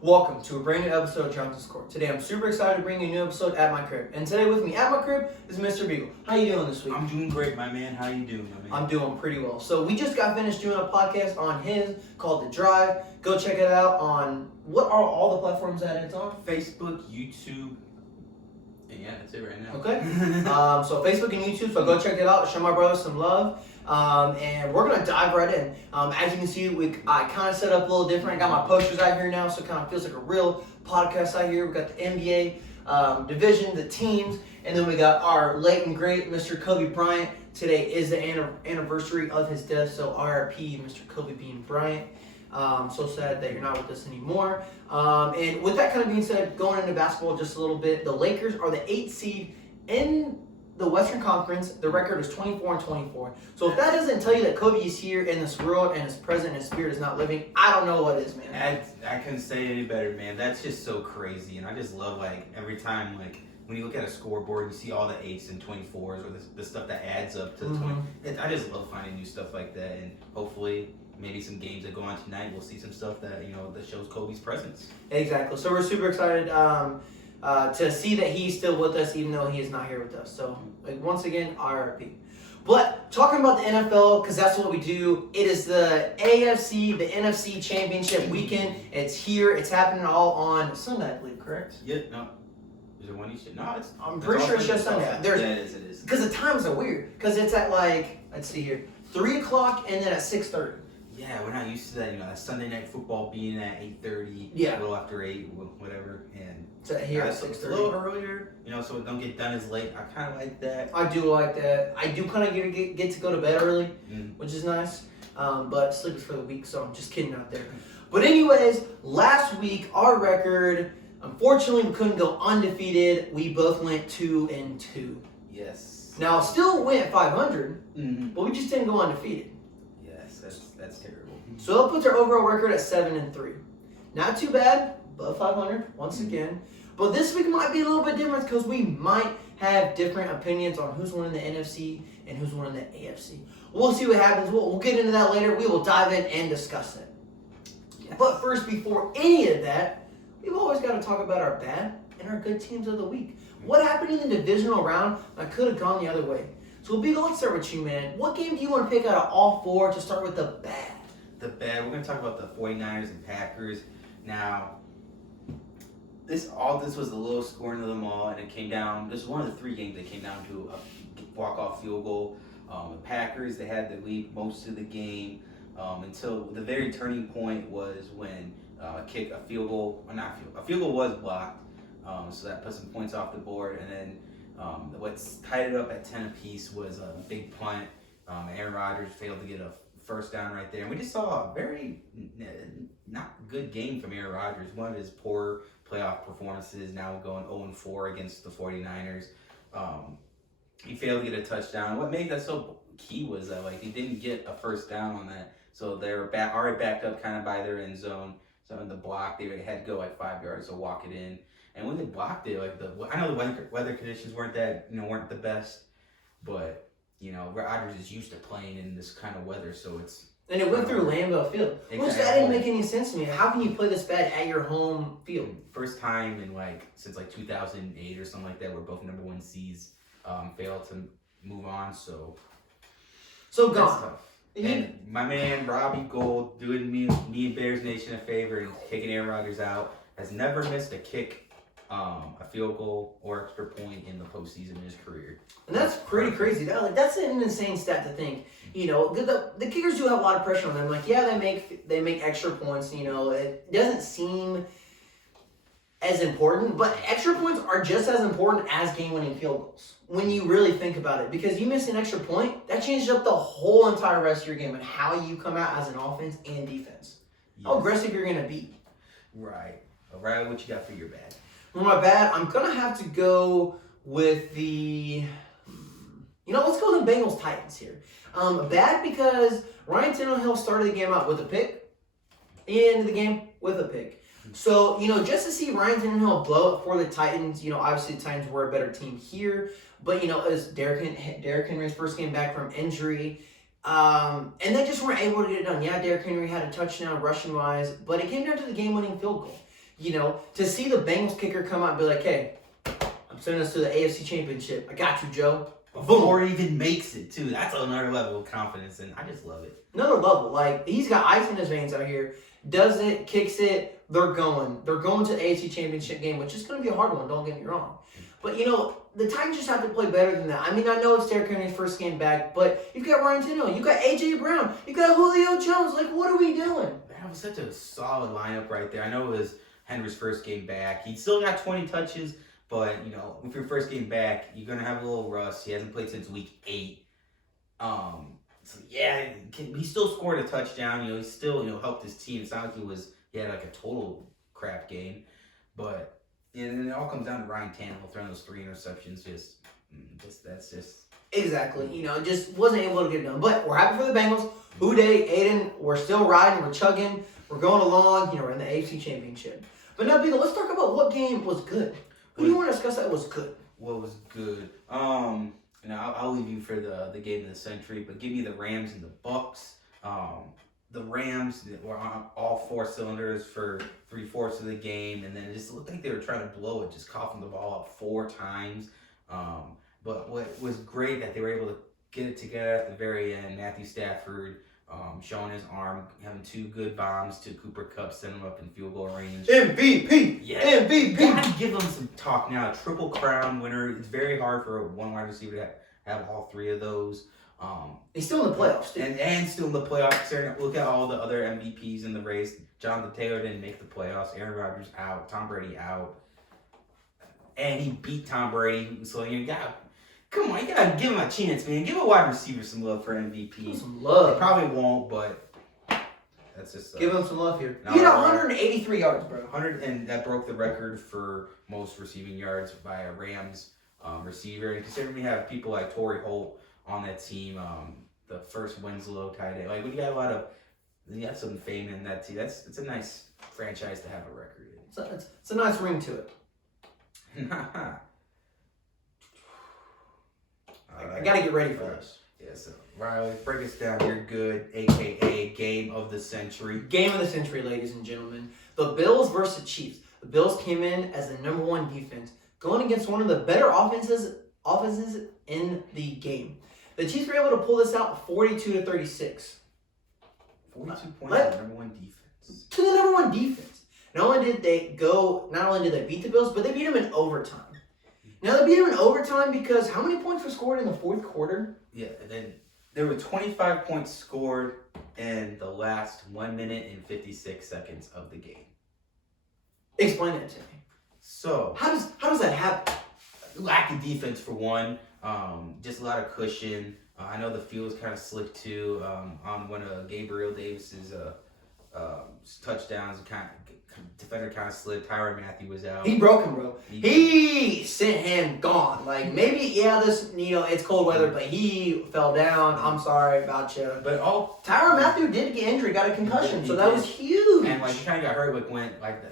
Welcome to a brand new episode of Johnson's Court. Today I'm super excited to bring you a new episode at my crib. And today with me at my crib is Mr. Beagle. How you doing this week? I'm doing great, my man. How you doing, my man? I'm doing pretty well. So we just got finished doing a podcast on his called The Drive. Go check it out on, what are all the platforms that it's on? Facebook, YouTube, and yeah, that's it right now. Okay. So Facebook and YouTube, so go check it out. Show my brother some love. And we're going to dive right in. As you can see, I kind of set up a little different. I got my posters out here now, so it kind of feels like a real podcast out here. We got the NBA division, the teams, and then we got our late and great Mr. Kobe Bryant. Today is the anniversary of his death, so RIP, Mr. Kobe Bean Bryant. So sad that you're not with us anymore. And with that kind of being said, going into basketball just a little bit, the Lakers are the 8th seed in the Western Conference. The record is 24-24. So if that doesn't tell you that Kobe is here in this world and is present and his spirit is not living, I don't know what is, man. I couldn't say it any better, man. That's just so crazy, and I just love every time when you look at a scoreboard and you see all the 8s and 24s or the stuff that adds up to 20. I just love finding new stuff like that, and hopefully maybe some games that go on tonight, we'll see some stuff that that shows Kobe's presence. Exactly. So we're super excited to see that he's still with us, even though he is not here with us. So once again, RIP. But talking about the NFL, because that's what we do. It is the AFC, the NFC Championship weekend. It's here. It's happening all on Sunday, I believe. Correct? Yeah. No. Is there one each? No, it's. I'm pretty sure it's just Sunday. Yeah, it is. Because the times are weird. Because it's at let's see here, 3:00 and then at 6:30. Yeah, we're not used to that. That Sunday night football being at 8:30. Yeah. A little after 8, whatever, and. So here at 6:30. A little earlier, so it don't get done as late. I kind of like that. I do like that. I do kind of get to go to bed early, which is nice. But sleep is for the weak, so I'm just kidding out there. But anyways, last week our record, unfortunately, we couldn't go undefeated. We both went 2-2. Yes. Now still went 500, but we just didn't go undefeated. Yes, that's terrible. So that puts our overall record at 7-3. Not too bad. Above 500 once again. But this week might be a little bit different because we might have different opinions on who's winning the NFC and who's winning the AFC. We'll see what happens. We'll get into that later. We will dive in and discuss it. Yes. But first, before any of that, we've always got to talk about our bad and our good teams of the week. What happened in the divisional round that could have gone the other way? So, Beagle, let's start with you, man. What game do you want to pick out of all four to start with the bad? The bad. We're going to talk about the 49ers and Packers. Now, this was the lowest scoring of them all, and it came down. This was one of the 3 games that came down to a walk-off field goal. The Packers, they had the lead most of the game until the very turning point was when a field goal was blocked, so that put some points off the board, and then what's tied it up at 10 apiece was a big punt. Aaron Rodgers failed to get a first down right there, and we just saw a very not good game from Aaron Rodgers. One of his poor playoff performances, now going 0-4 against the 49ers. He failed to get a touchdown. What made that so key was that he didn't get a first down on that, so they were already backed up kind of by their end zone. So in the block, they had to go 5 yards to walk it in. And when they blocked it, I know the weather conditions weren't the best, but Rodgers is used to playing in this kind of weather, so it's. And it went through Lambeau Field, which that didn't make any sense to me. How can you play this bad at your home field? First time in since 2008 or something like that, where both number 1 seeds failed to move on. So gone. That's tough. And my man Robbie Gould doing me and Bears Nation a favor and kicking Aaron Rodgers out. Has never missed a kick, a field goal or extra point in the postseason in his career. And that's pretty crazy. That's an insane stat to think. The kickers do have a lot of pressure on them. They make extra points. It doesn't seem as important, but extra points are just as important as game-winning field goals when you really think about it. Because you miss an extra point, that changes up the whole entire rest of your game and how you come out as an offense and defense. Yes. How aggressive you're going to be. Right. All right, what you got for your bad? For my bad, I'm going to have to go with the... let's go with the Bengals Titans here. Bad because Ryan Tannehill started the game out with a pick, and the game with a pick. So, just to see Ryan Tannehill blow it for the Titans, obviously the Titans were a better team here, but, it was Derrick Henry's first game back from injury, and they just weren't able to get it done. Yeah, Derrick Henry had a touchdown rushing-wise, but it came down to the game-winning field goal. to see the Bengals kicker come out and be like, hey, I'm sending us to the AFC Championship. I got you, Joe. Before he even makes it, too. That's another level of confidence, and I just love it. Another level. Like, he's got ice in his veins out here. Does it, kicks it, they're going. They're going to the AFC Championship game, which is going to be a hard one, don't get me wrong. But, the Titans just have to play better than that. I mean, I know it's Derrick Henry's first game back, but you've got Ryan Tannehill, you've got A.J. Brown, you've got Julio Jones. Like, what are we doing? That was such a solid lineup right there. I know it was Henry's first game back. He still got 20 touches, but, with your first game back, you're going to have a little rust. He hasn't played since week 8. So, yeah, he still scored a touchdown. He still, helped his team. It's not like he had like a total crap game. But, and it all comes down to Ryan Tannehill throwing those 3 interceptions. That's just... Exactly. Just wasn't able to get it done. But we're happy for the Bengals. Uday, Aiden, we're still riding. We're chugging. We're going along. We're in the AFC Championship. But now, Beagle, let's talk about what game was good. Who do you want to discuss that was good? What was good? I'll leave you for the game of the century, but give me the Rams and the Bucks. The Rams were on all 4 cylinders for 3/4 of the game, and then it just looked like they were trying to blow it, just coughing the ball up 4 times. But what was great that they were able to get it together at the very end. Matthew Stafford showing his arm, having 2 good bombs to Cooper Kupp, sending him up in field goal range. MVP! Yeah. MVP! Gotta give him some talk now. Triple crown winner. It's very hard for one wide receiver to have all 3 of those. He's still in the playoffs, too. And still in the playoffs. Look at all the other MVPs in the race. Jonathan Taylor didn't make the playoffs. Aaron Rodgers out. Tom Brady out. And he beat Tom Brady. So you gotta give him a chance, man. Give a wide receiver some love for MVP. Give him some love. They probably won't, but that's just give him some love here. No, he had 183 yards, bro. 100, and that broke the record for most receiving yards by a Rams receiver. And considering we have people like Torrey Holt on that team, the first Winslow tight end. Like, we got you got some fame in that team. It's a nice franchise to have a record in. It's a nice ring to it. I gotta get ready for this. Yeah, so Riley, break us down. You're good, aka game of the century. Game of the century, ladies and gentlemen. The Bills versus the Chiefs. The Bills came in as the #1 defense, going against one of the better offenses in the game. The Chiefs were able to pull this out 42-36. 42 points on the #1 defense. To the #1 defense. Not only did they beat the Bills, but they beat them in overtime. Now, they beat them in overtime because how many points were scored in the 4th quarter? Yeah, and then there were 25 points scored in the last 1 minute and 56 seconds of the game. Explain that to me. So how does that happen? Lack of defense for one, just a lot of cushion. I know the field was kind of slick too. On one of Gabriel Davis's touchdowns, defender kind of slid. Tyrann Mathieu was out. He broke him, bro. He sent him gone. Like, maybe, it's cold weather, but he fell down. I'm sorry about you. But Tyrann Mathieu did get injured, got a concussion, so that was huge. And he kind of got hurt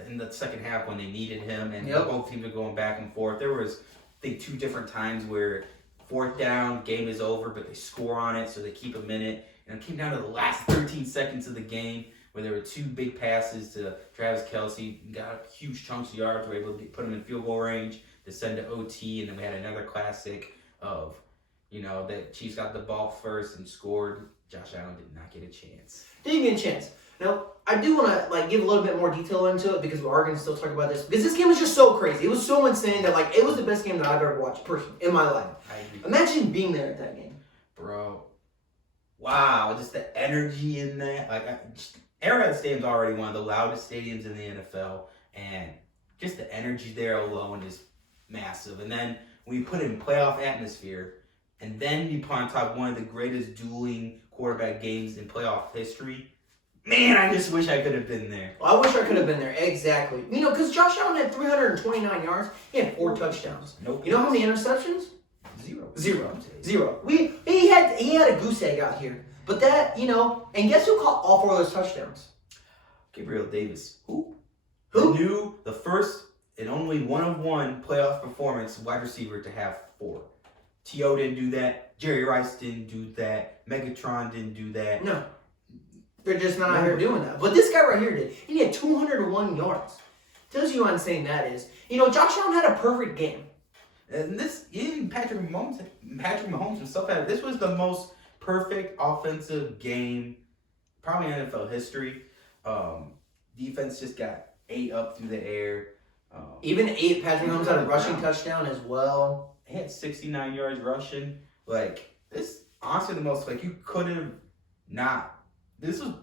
in the second half when they needed him, and both teams were going back and forth. There was, I think, 2 different times where 4th down, game is over, but they score on it, so they keep a minute. And it came down to the last 13 seconds of the game, where there were 2 big passes to Travis Kelce, got huge chunks of yards, were able to put him in field goal range to send to OT, and then we had another classic of, that Chiefs got the ball first and scored. Josh Allen did not get a chance. Didn't get a chance. Now, I do want to give a little bit more detail into it because we are going to still talk about this, because this game was just so crazy. It was so insane that it was the best game that I've ever watched personally in my life. Imagine being there at that game. Bro. Wow, just the energy in that. Arrowhead Stadium's already one of the loudest stadiums in the NFL, and just the energy there alone is massive. And then when you put it in playoff atmosphere, and then you put on top one of the greatest dueling quarterback games in playoff history, man, I just wish I could have been there. Well, I wish I could have been there, exactly. Because Josh Allen had 329 yards, he had 4 touchdowns. Nope. You know how many interceptions? 0. He had a goose egg out here. But that, and guess who caught all 4 of those touchdowns? Gabriel Davis. Who? The first and only 1-of-1 playoff performance wide receiver to have 4. T.O. didn't do that. Jerry Rice didn't do that. Megatron didn't do that. No. They're just not out here doing that. But this guy right here did. He had 201 yards. tells you how insane that is. Josh Allen had a perfect game. And even Patrick Mahomes himself this was the most perfect offensive game, probably in NFL history. Defense just got ate up through the air. Even Patrick Mahomes had a rushing touchdown as well. He had 69 yards rushing. This honestly the most you could have not. This was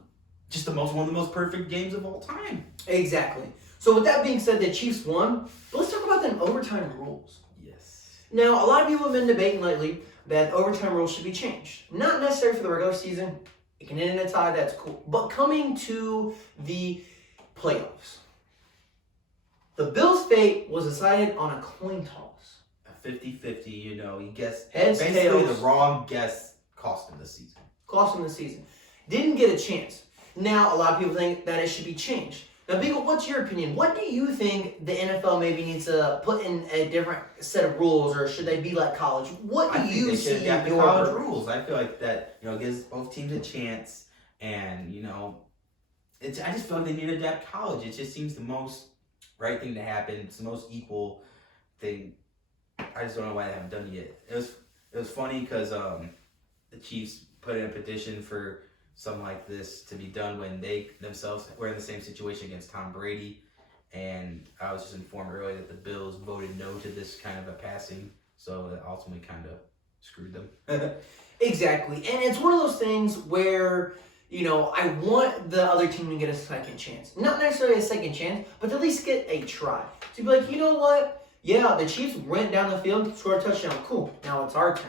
just one of the most perfect games of all time. Exactly. So with that being said, the Chiefs won. But let's talk about them overtime rules. Yes. Now, a lot of people have been debating lately that overtime rules should be changed. Not necessarily for the regular season. It can end in a tie, that's cool. But coming to the playoffs, the Bills' fate was decided on a coin toss. A 50-50, he guessed. Heads, basically tails. The wrong guess cost him the season. Cost him the season. Didn't get a chance. Now, a lot of people think that it should be changed. Now, Beagle, what's your opinion? What do you think the NFL maybe needs to put in a different set of rules, or should they be like college? What do you see in the your college rules? I feel like that gives both teams a chance, and I just feel like they need to adapt college. It just seems the most right thing to happen. It's the most equal thing. I just don't know why they haven't done it yet. It was funny because the Chiefs put in a petition for something like this to be done when they themselves were in the same situation against Tom Brady, and I was just informed earlier that the Bills voted no to this kind of a passing, so that ultimately kind of screwed them. Exactly, and it's one of those things where I want the other team to get a second chance. Not necessarily a second chance, but to at least get a try. To be like, you know what? Yeah, the Chiefs went down the field, scored a touchdown. Cool, now it's our turn.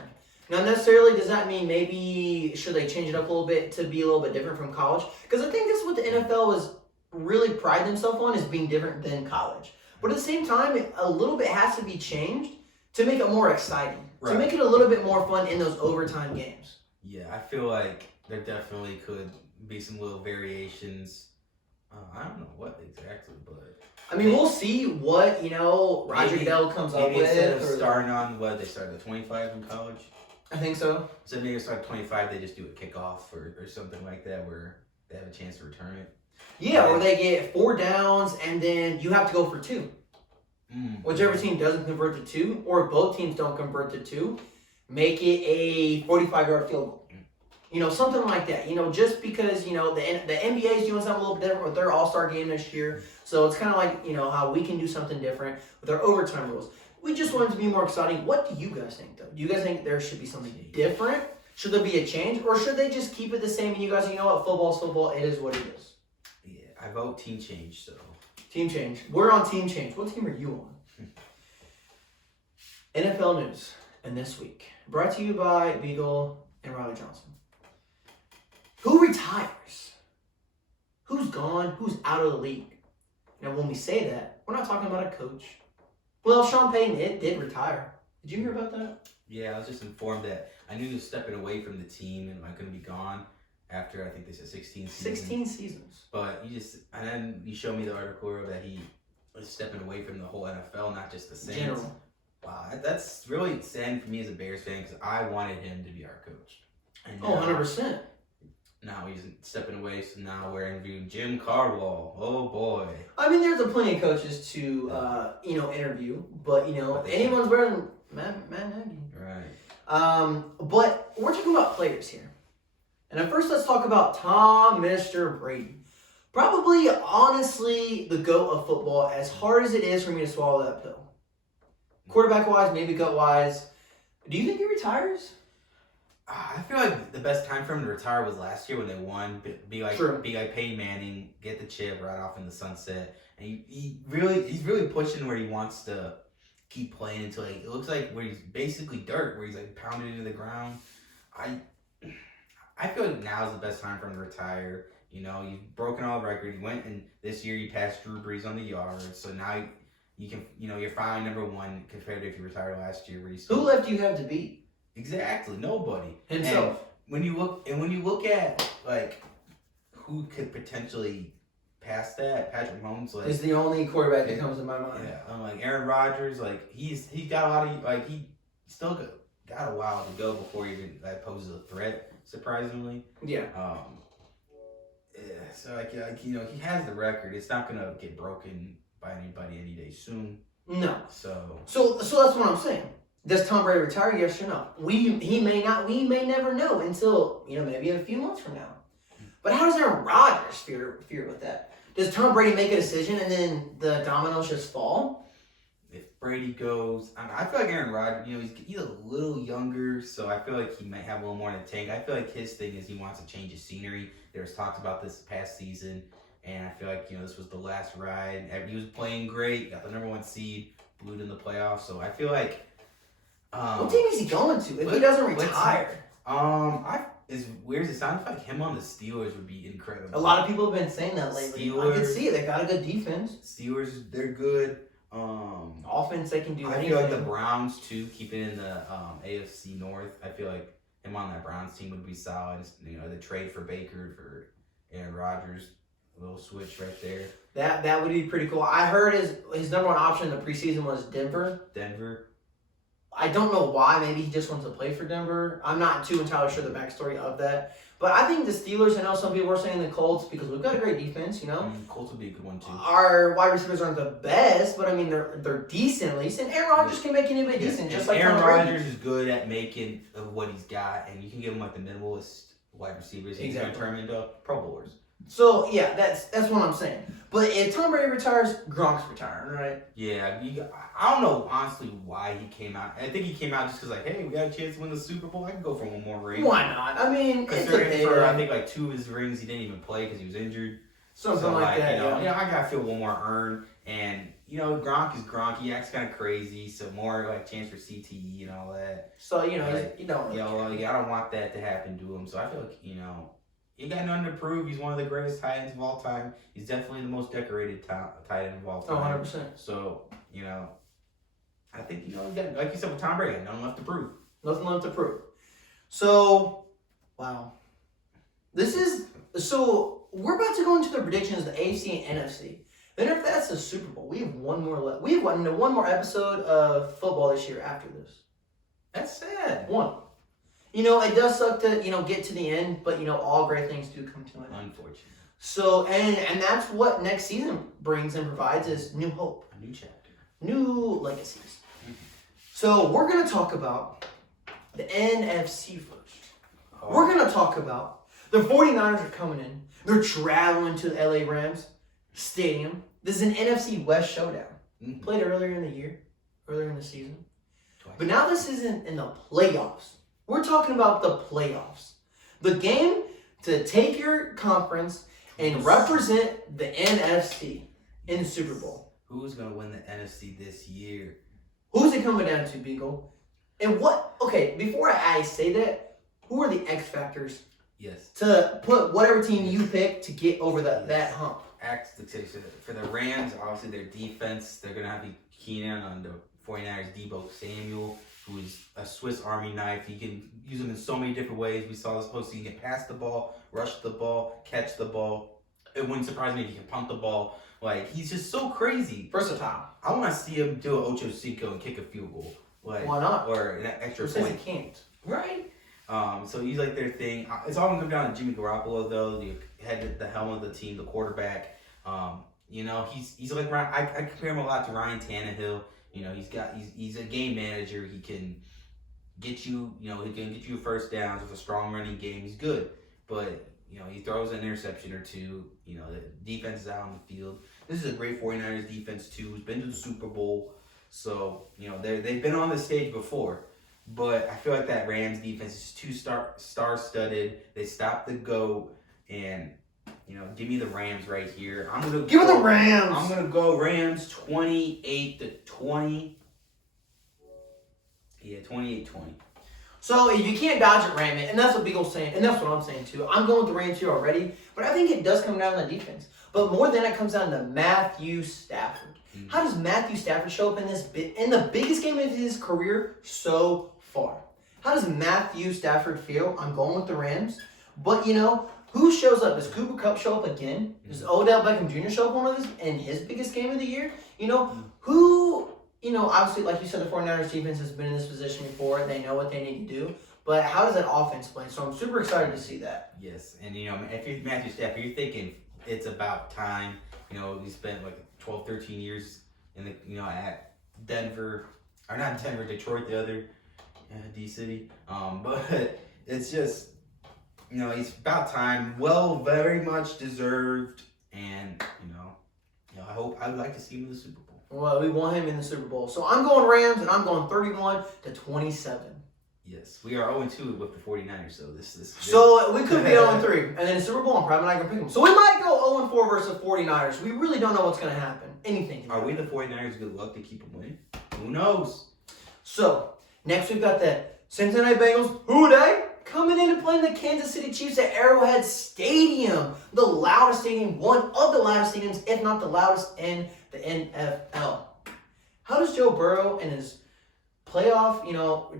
Now, necessarily, does that mean maybe should they change it up a little bit to be a little bit different from college? Because I think this is what the NFL is really pride themselves on, is being different than college. But at the same time, a little bit has to be changed to make it more exciting, to make it a little bit more fun in those overtime games. Yeah, I feel like there definitely could be some little variations. I don't know what exactly, but I mean, we'll see what Roger Goodell comes up with. Maybe instead of starting on they started at 25 in college. I think so. So maybe start at 25, they just do a kickoff or something like that where they have a chance to return it. Yeah, or they get 4 downs and then you have to go for 2. Whichever team doesn't convert to 2, or if both teams don't convert to 2, make it a 45-yard field goal. Something like that. Just because, the NBA is doing something a little bit different with their All-Star game this year. So it's kind of like, how we can do something different with our overtime rules. We just want it to be more exciting. What do you guys think, though? Do you guys think there should be something different? Should there be a change? Or should they just keep it the same and you guys, what, football's football, it is what it is? Yeah, I vote team change, so. Team change. We're on team change. What team are you on? NFL news, and this week, brought to you by Beagle and Riley Johnson. Who retires? Who's gone? Who's out of the league? Now, when we say that, we're not talking about a coach. Well, Sean Payton did retire. Did you hear about that? Yeah, I was just informed that I knew he was stepping away from the team and going to be gone after, I think they said 16 seasons. 16 seasons. But and then you showed me the article that he was stepping away from the whole NFL, not just the Saints. General. Wow, that's really sad for me as a Bears fan because I wanted him to be our coach. And 100%. Now he's stepping away, so now we're interviewing Jim Caldwell. Oh boy. I mean, there's a plenty of coaches to interview, but anyone's better than Matt Nagy. Right. But we're talking about players here, and at first let's talk about Tom Mr. Brady. Probably, honestly, the GOAT of football. As hard as it is for me to swallow that pill, quarterback wise, maybe GOAT wise, do you think he retires? I feel like the best time for him to retire was last year when they won. Be like Peyton Manning, get the chip right off in the sunset, and he's really pushing where he wants to keep playing until it looks like where he's basically dirt, where he's pounded into the ground. I feel like now's the best time for him to retire. You've broken all the records. You went and this year you passed Drew Brees on the yards, so now you can you're finally number 1 compared to if you retired last year. Who left you have to beat? Exactly, nobody. Himself. And when you look at who could potentially pass that, Patrick Mahomes is the only quarterback that comes to my mind. Yeah, I'm Aaron Rodgers. He's got a lot of he still got a while to go before he even poses a threat. Surprisingly. Yeah. So he has the record. It's not gonna get broken by anybody any day soon. No. So that's what I'm saying. Does Tom Brady retire? Yes or no? We may never know until maybe a few months from now. But how does Aaron Rodgers fear with that? Does Tom Brady make a decision and then the dominoes just fall? If Brady goes, I feel like Aaron Rodgers, he's a little younger, so I feel like he might have a little more in the tank. I feel like his thing is he wants to change his scenery. There was talks about this past season, and I feel like this was the last ride. He was playing great, got the number 1 seed, blew it in the playoffs. So I feel like what team is he going to if he doesn't retire? As weird as it sounds, I feel like him on the Steelers would be incredible. A lot of people have been saying that lately. I can see it. They got a good defense. Steelers, they're good. Offense, they can do anything. I feel like the Browns too, keeping in the AFC North. I feel like him on that Browns team would be solid. The trade for Baker for Aaron Rodgers, a little switch right there. That would be pretty cool. I heard his number 1 option in the preseason was Denver. I don't know why. Maybe he just wants to play for Denver. I'm not too entirely sure the backstory of that. But I think the Steelers, I know some people are saying the Colts because we've got a great defense, Colts would be a good one too. Our wide receivers aren't the best, but I mean they're decent at least. And Aaron Rodgers can make anybody decent, just like Aaron Rodgers is good at making of what he's got, and you can give him like the minimalist wide receivers. He's going to turn him into Pro Bowlers. So yeah, that's what I'm saying. But if Tom Brady retires, Gronk's retiring, right? Yeah, I don't know honestly why he came out. I think he came out just because hey, we got a chance to win the Super Bowl. I can go for one more ring. Why not? I mean, it's for I think like 2 of his rings he didn't even play because he was injured. Something like that. I gotta feel one more earn. And Gronk is Gronk. He acts kind of crazy, so more like chance for CTE and all that. So you don't. I don't want that to happen to him. So I feel like he got nothing to prove. He's one of the greatest tight ends of all time. He's definitely the most decorated tight end of all time. 100%. So, I think, like you said with Tom Brady, nothing left to prove. Nothing left to prove. So, wow. So we're about to go into the predictions of the AFC and NFC. Then if that's the Super Bowl, we have one more left. We have one more episode of football this year after this. That's sad. One. It does suck to, get to the end, but, all great things do come to an end. Unfortunately. So, and that's what next season brings and provides is new hope. A new chapter. New legacies. So, we're going to talk about the NFC first. Oh. We're going to talk about the 49ers are coming in. They're traveling to the LA Rams Stadium. This is an NFC West showdown. Mm-hmm. Played earlier in the season. Twice. But now this isn't in the playoffs. We're talking about the playoffs. The game to take your conference and represent the NFC in the Super Bowl. Who's going to win the NFC this year? Who's it coming down to, Beagle? And before I say that, who are the X factors? Yes. To put whatever team you pick to get over that hump. For the Rams, obviously their defense, they're going to have to key in on the 49ers Debo Samuel, who is a Swiss Army knife. You can use him in so many different ways. We saw this postseason. He can pass the ball, rush the ball, catch the ball. It wouldn't surprise me if he can punt the ball. He's just so crazy. Versatile. I want to see him do an Ocho Cinco and kick a field goal. Why not? Or an extra point. He can't. Right? So he's their thing. It's all going to come down to Jimmy Garoppolo, though, the helm of the team, the quarterback. He's like Ryan. I compare him a lot to Ryan Tannehill. He's a game manager. He can get you, he can get you first downs with a strong running game. He's good, but he throws an interception or two. The defense is out on the field. This is a great 49ers defense too. Who's been to the Super Bowl, so they've been on the stage before. But I feel like that Rams defense is too star-studded. They stopped the GOAT, and give me the Rams right here. Give me the Rams. I'm gonna go Rams 28-20. Yeah, 28-20. So if you can't dodge it, ram it, and that's what Beagle's saying, and that's what I'm saying too. I'm going with the Rams here already, but I think it does come down to the defense. But more than that, comes down to Matthew Stafford. Mm-hmm. How does Matthew Stafford show up in the biggest game of his career so far? How does Matthew Stafford feel? I'm going with the Rams, but who shows up? Does Cooper Kupp show up again? Does Odell Beckham Jr. show up in his biggest game of the year? Who? Obviously, like you said, the 49ers defense has been in this position before. They know what they need to do. But how does that offense play? So I'm super excited to see that. Yes, and if you're Matthew Stafford, you're thinking it's about time. He spent 12, 13 years in at Denver, or not Denver, Detroit, the other D City. But it's just, it's about time. Well, very much deserved, and I would like to see him in the Super Bowl. Well, we want him in the Super Bowl. So I'm going Rams, and I'm going 31-27. Yes, we are 0-2 with the 49ers, so this. So we could be 0-3, and then the Super Bowl, I'm probably not going to pick them. So we might go 0-4 versus the 49ers. We really don't know what's going to happen. Anything can Are happen. we the 49ers good luck to keep them winning? Who knows? So, next we've got the Cincinnati Bengals. Who they? Coming in and playing the Kansas City Chiefs at Arrowhead Stadium. The loudest stadium, one of the loudest stadiums, if not the loudest in the NFL. How does Joe Burrow and his playoff,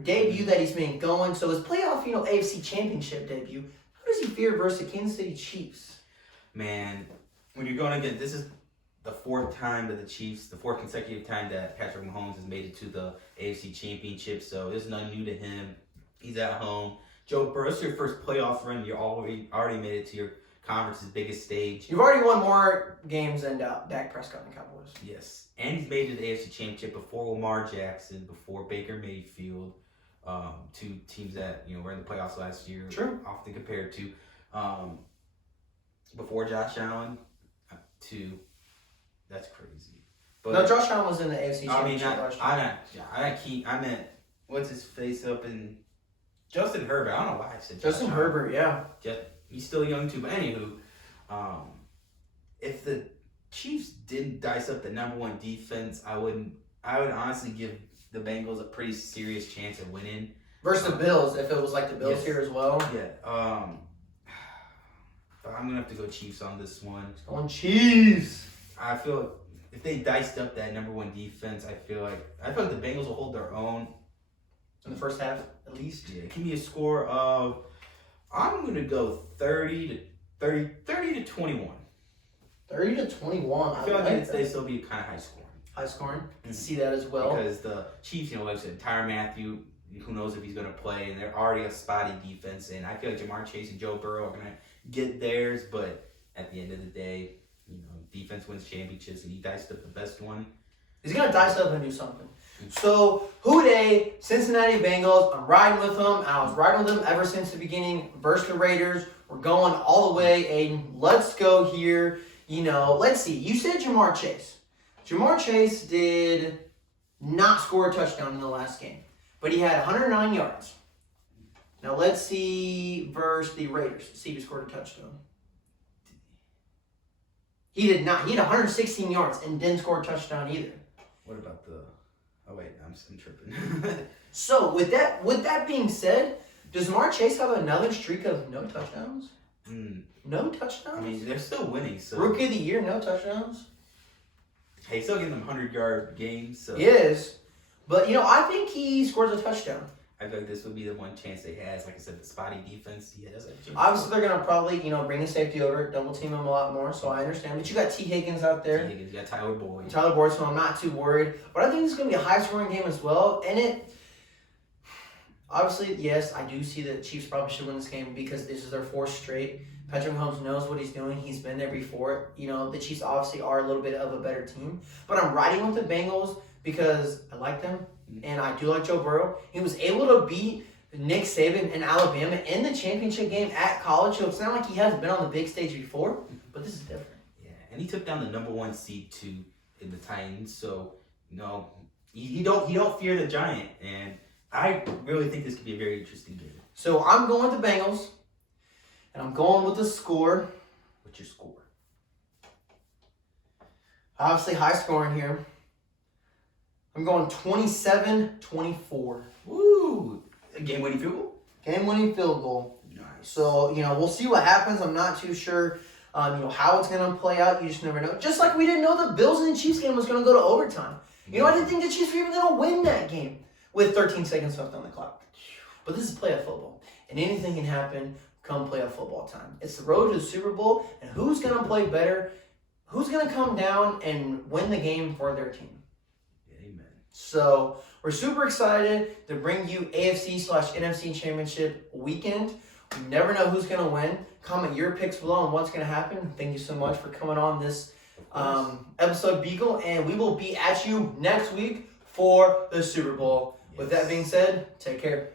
debut that he's been going, so his playoff, AFC Championship debut, how does he fare versus the Kansas City Chiefs? Man, when you're going against, this is the fourth time that the Chiefs, the fourth consecutive time that Patrick Mahomes has made it to the AFC Championship, so it's nothing new to him. He's at home. Joe Burrow, it's your first playoff run. You already made it to your conference's biggest stage. You've already won more games than Dak Prescott and the Cowboys. Yes. And he's made it to the AFC Championship before Lamar Jackson, before Baker Mayfield, two teams that, were in the playoffs last year. True. Often compared to. Before Josh Allen, that's crazy. But No, Josh Allen was in the AFC Championship last year. I meant, what's his face up in Justin Herbert. I don't know why I said Justin Herbert, yeah. He's still young too, but anywho, if the Chiefs didn't dice up the number one defense, I would honestly give the Bengals a pretty serious chance of winning. Versus the Bills, if it was like the Bills Yes. here as well. Yeah. But I'm gonna have to go Chiefs on this one. Going Chiefs. I feel if they diced up that number one defense, I feel like the Bengals will hold their own In the first half, at least. Yeah, give me a score of, I'm going to go 30 to 21. 30-21. I feel like they still be kind of high scoring. High scoring. See that as well. Because the Chiefs, like I said, Tyrann Mathieu, who knows if he's going to play, and they're already a spotty defense, and I feel like Jamar Chase and Joe Burrow are going to get theirs, but at the end of the day, defense wins championships, and he diced up the best one. He's going to dice up and do something. So, who they? Cincinnati Bengals. I'm riding with them. I was riding with them ever since the beginning. Versus the Raiders. We're going all the way, Aiden. Let's go here. Let's see. You said Jamar Chase. Jamar Chase did not score a touchdown in the last game. But he had 109 yards. Now, let's see versus the Raiders. See if he scored a touchdown. He did not. He had 116 yards and didn't score a touchdown either. What about the... Oh, wait. I'm tripping. So, with that being said, does Jamar Chase have another streak of no touchdowns? No touchdowns? I mean, they're still winning, so... Rookie of the year, no touchdowns? Hey, still getting them 100-yard games, so... He is. But, I think he scores a touchdown. I feel like this would be the one chance they has. Like I said, the spotty defense, he has that chance. Obviously, they're going to probably, bring the safety over, double team him a lot more, so I understand. But you got T. Higgins out there. You got Tyler Boyd. So I'm not too worried. But I think this is going to be a high-scoring game as well. And obviously, yes, I do see the Chiefs probably should win this game because this is their fourth straight. Patrick Mahomes knows what he's doing. He's been there before. The Chiefs obviously are a little bit of a better team. But I'm riding with the Bengals because I like them. And I do like Joe Burrow. He was able to beat Nick Saban in Alabama in the championship game at college. So it's not like he hasn't been on the big stage before. But this is different. Yeah, and he took down the number one seed too in the Titans. So, he don't fear the giant. And I really think this could be a very interesting game. So I'm going with the Bengals. And I'm going with the score. What's your score? Obviously high scoring here. I'm going 27-24. Woo! A game-winning field goal? Game-winning field goal. Nice. So, we'll see what happens. I'm not too sure, how it's going to play out. You just never know. Just like we didn't know the Bills and the Chiefs game was going to go to overtime. I didn't think the Chiefs were even going to win that game with 13 seconds left on the clock. But this is playoff football. And anything can happen come playoff football time. It's the road to the Super Bowl. And who's going to play better? Who's going to come down and win the game for their team? So, we're super excited to bring you AFC/NFC Championship weekend. We never know who's going to win. Comment your picks below on what's going to happen. Thank you so much for coming on this episode Beagle, and we will be at you next week for the Super Bowl. With that being said, take care.